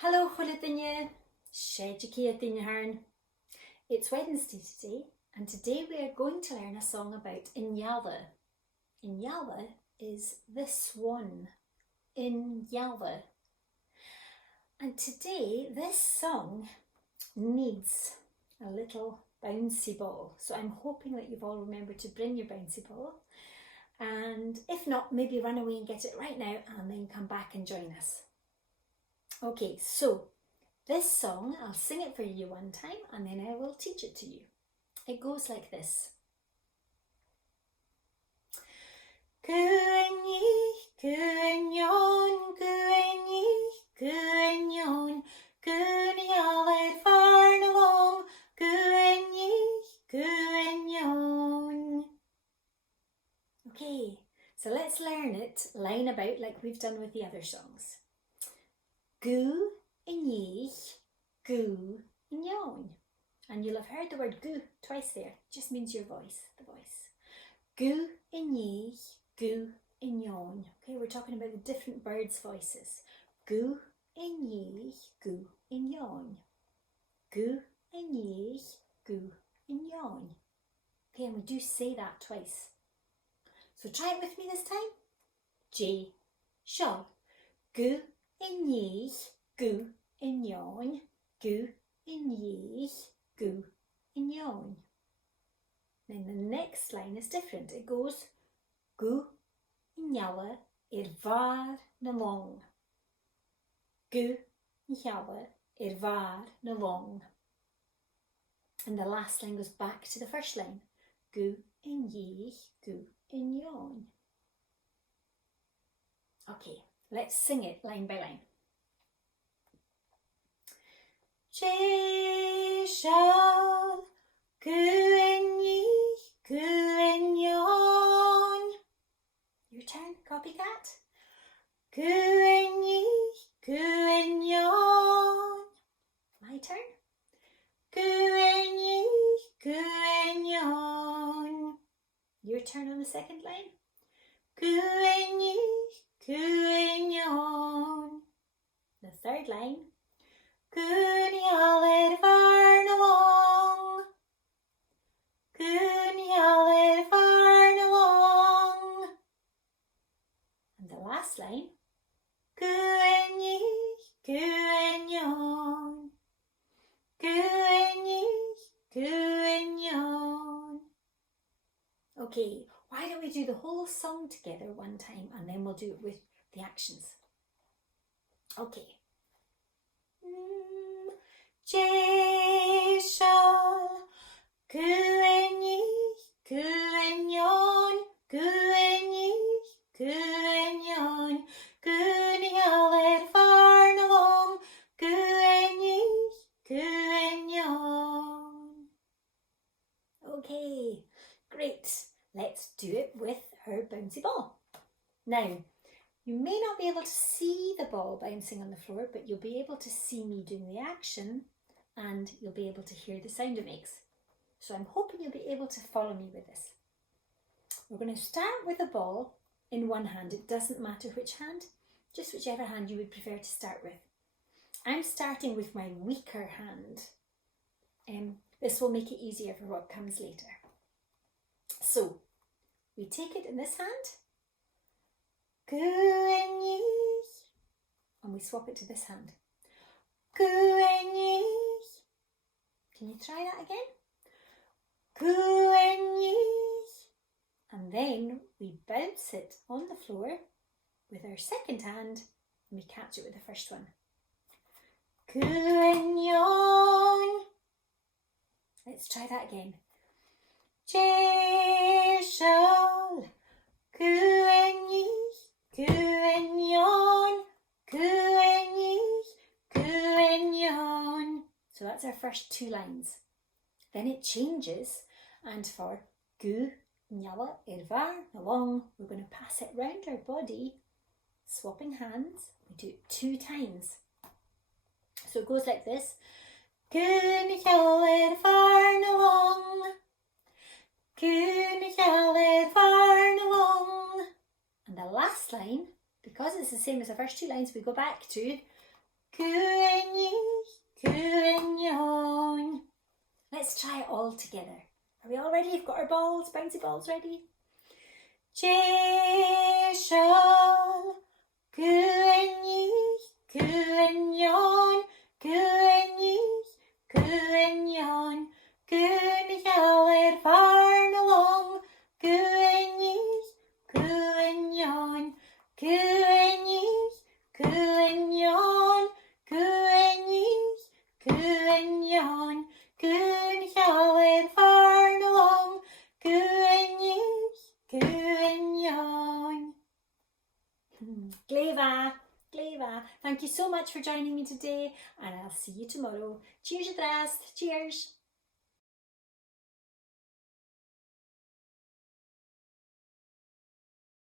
Hello Chuluim Chille, It's Wednesday today, and today we are going to learn a song about An Eala. An Eala is the swan. An Eala. And today this song needs a little bouncy ball. So I'm hoping that you've all remembered to bring your bouncy ball. And if not, maybe run away and get it right now and then come back and join us. Okay, so this song, I'll sing it for you one time and then I will teach it to you. It goes like this. Gwynni, gwynnion, gwynni, gwynnion, Gàidheal farn along, gwynni, gwynnion. Okay, so let's learn it line about like we've done with the other songs. Goo in yeich, goo in yon. And you'll have heard the word goo twice there. It just means your voice, the voice. Goo in yeich, goo in yon. Okay, we're talking about the different birds' voices. Goo in yeich, goo in yon. Goo in yeich, goo in yon. Okay, and we do say that twice. So try it with me this time. J, shaw, goo in yeich, goo in yon, goo in yeich, goo in yon. Then the next line is different. It goes goo in Eala var na long. Goo in Eala var na long. And the last line goes back to the first line. Goo in yeich, goo in yon. Okay. Let's sing it line by line. Gàidheal, gwynni, gwynnion. Your turn, copycat. Gwynni, gwynnion. My turn. Gwynni, gwynnion. Your turn on the second line. Gwynni, gwynnion. The third line. Gàidheal farn along. Gàidheal farn along. And the last line. Gwynni, gwynnion. Gwynni, gwynnion. Okay, why don't we do the whole song together one time and then we'll do it with the actions. Okay. Gàidheal, gwynni, gwynnion, gwynni, gwynnion, Gàidheal farn along, gwynni, gwynnion. Okay, great. Let's do it with our bouncy ball. Now, you may not be able to see the ball bouncing on the floor, but you'll be able to see me doing the action and you'll be able to hear the sound it makes. So I'm hoping you'll be able to follow me with this. We're going to start with the ball in one hand. It doesn't matter which hand, just whichever hand you would prefer to start with. I'm starting with my weaker hand. This will make it easier for what comes later. So we take it in this hand. Gwynni, and we swap it to this hand. Gwynni. Can you try that again? Gwynni. And then we bounce it on the floor with our second hand and we catch it with the first one. Gwynnion. Let's try that again. Gàidheal, gwynni, gwynnion, gwynni, gwynnion. So that's our first two lines. Then it changes, and for goo in Eala var along, we're going to pass it round our body, swapping hands. We do it 2 times. So it goes like this. Gàidheal farn along, Gàidheal farn along. And the last line, because it's the same as the first 2 lines, we go back to Gàidheal. Let's try it all together. Are we all ready? You've got our balls, bouncy balls ready? Gàidheal. Gàidheal. Gàidheal. Gàidheal. Gàidheal far along. Gàidheal. Gàidheal. Gàidheal. Gàidheal. Gàidheal. Gàidheal. Gàidheal far along. Gàidheal. Gàidheal. Gleva. Thank you so much for joining me today, and I'll see you tomorrow. Cheers, Cheers.